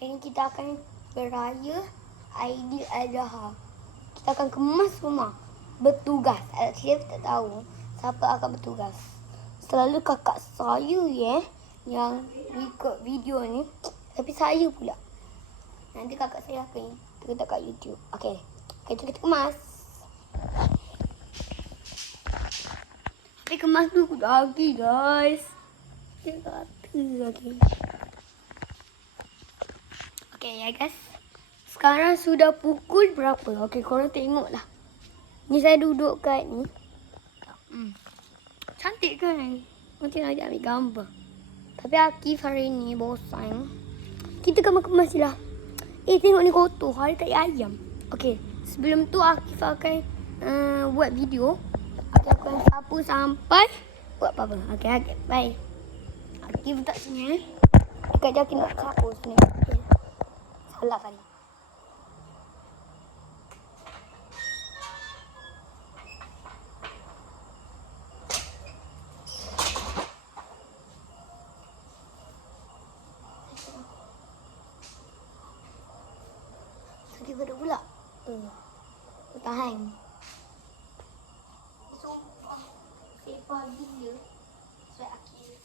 Hari ni kita akan beraya Aidiladha. Kita akan kemas rumah. Bertugas. Saya tak tahu siapa akan bertugas. Selalu kakak saya yang record video ni. Tapi saya pula. Nanti kakak saya akan letak kat YouTube. Okey. Jom kita kemas. Tapi kemas tu lagi guys. Dia kata lagi. Okey ya guys. Sekarang sudah pukul berapa? Okey, korang tengoklah. Ni saya duduk kat ni. Cantik kan? Macam nak ambil gambar. Tapi Akif hari ni bosan. Kita kemas je lah. Tengok ni kotor. Hari tak ayam. Okey, sebelum tu Akif akan buat video. Akif akan sapu sampai buat apa-apa. Okey, bye. Akif tak sini. Dekat je Akif nak sapu sini. Okay. Salah tadi. Sakit perut pula. Tahan. Sumpah. Sepah gila. Sebab Akif.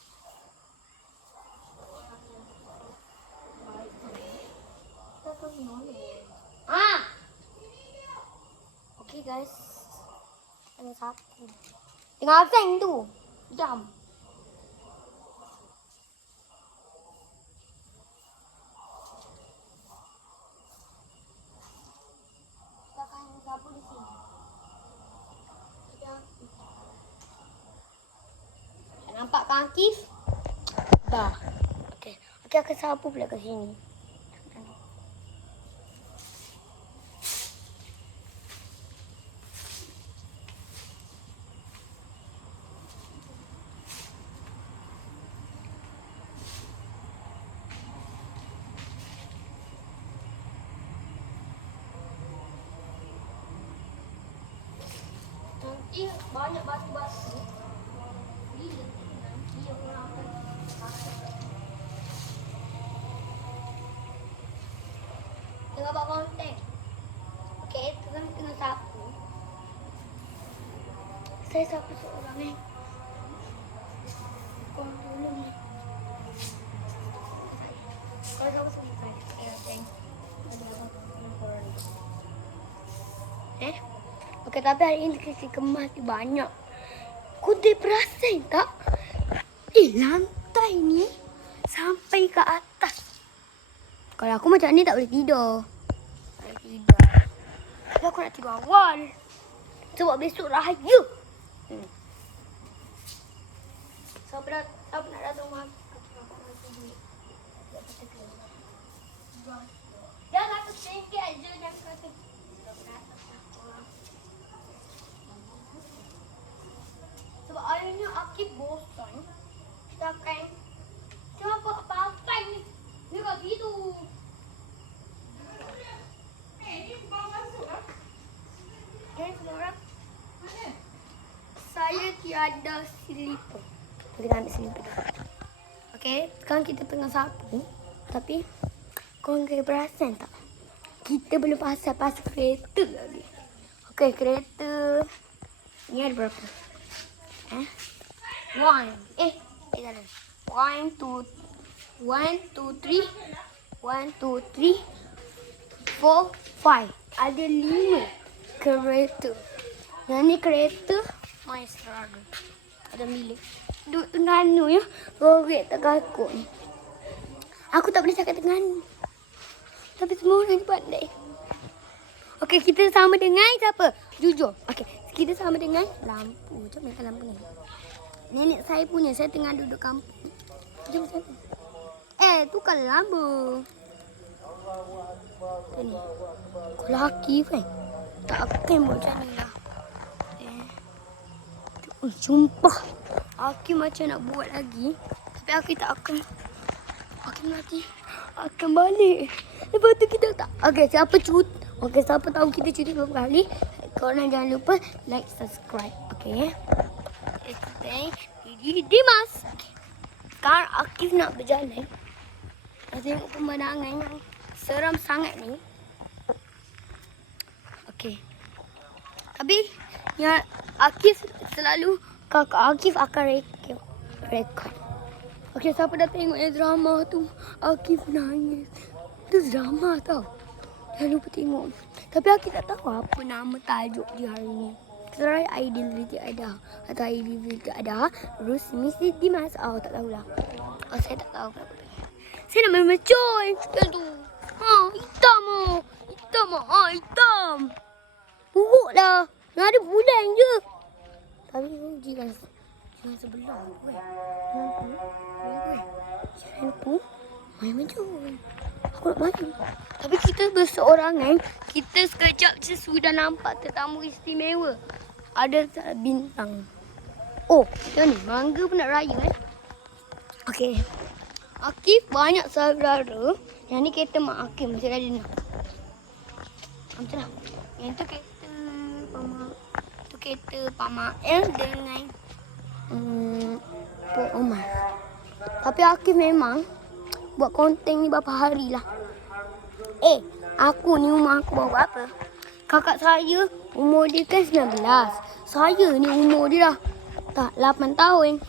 Okay guys. Tengah sapu. Tengah absen tu. Jam. Kita akan sapu di sini. Nampak kan Akif? Dah. Okay. Okay, akan sapu pula kat sini. Nanti banyak batu-batu. Bila nanti orang akan tengah buat konten. Okey, tu kan tengah sapu. Saya sapu seorang ni. Korang tolong ni. Kalau sapu sendiri saya. Okey, tapi hari ini kasi kemas ni banyak. Kau perasan tak? Lantai ni sampai ke atas. Kalau aku macam ni tak boleh tidur. Tak boleh tidur. Tapi aku nak tidur awal. Sebab besok raya. Siapa nak datang rumah aku? Jangan aku sengket je. Jangan kata. Sebab akhirnya Akif bosan. Kita akan cuba apa-apa ni. Dia kat situ. Ni bawa masuk lah. Okay, semua orang. Mana? Saya tiada slipper. Kita ambil slipper dulu. Okay, sekarang kita tengah sapu. Tapi, korang kena perasan tak? Kita belum pasal kereta lagi. Okay, kereta. Ni ada berapa? 1, 2, 3, 4, 5. Ada 5 kereta. Yang ni kereta my struggle. Ada milik. Duduk Terengganu ya. Rorek tak kakut ni. Aku tak boleh cakap Terengganu. Tapi semua orang ni pandai. Okey, kita sama dengan siapa? Jujur. Okey, kita sama dengan lampu. Jom mainkan lampu ni. Nenek saya punya. Saya tengah duduk kampung. Jom sana. Tukar lampu. Ni. Kalau Akif kan. Tak akan buat macam ni lah. Sumpah. Akif macam nak buat lagi. Tapi Akif tak akan. Akif nanti akan balik. Lepas tu kita tak. Okey, siapa cuti? Okey, siapa tahu kita cuti berapa kali? Korang jangan lupa like, subscribe. Okey. Dimas. Okay. Sekarang Akif nak berjalan. Tengok pemandangan yang seram sangat ni. Okey. Tapi yang Akif selalu kakak Akif akan rekod. Okey, siapa dah tengok yang drama tu? Akif nangis. Itu drama tau. Jangan lupa tengok. Tapi Akif tak tahu apa nama tajuk dia hari ni. Try Aidilfitri ada. Atau Aidilfitri ada. Terus Misi Dimas. Oh, tak tahulah. Oh, saya tak tahu kenapa. Saya nak main mecoy. Yang tu. Ha, hitam oh. Hitam oh. Ha, hitam. Buruk lah. Yang ada bulan je. Tapi jangan sebelah aku Jangan tu. Main mecoy. Aku nak main. Tapi kita berseorangan. Kita sekejap je sudah nampak tetamu istimewa. Ada bintang. Oh, yang ni mangga pun nak raya Okey. Akif banyak saudara. Yang ni kereta mak Akif masih ada ni. Macam mana? Yang tu kereta Pamak. Tu kereta Pak Mael dengan Pok Omar. Tapi Akif memang buat konten ni berapa hari lah. Aku ni umur aku bawa apa? Kakak saya umur dia kan 19. Saya ni umur dia dah 8 tahun.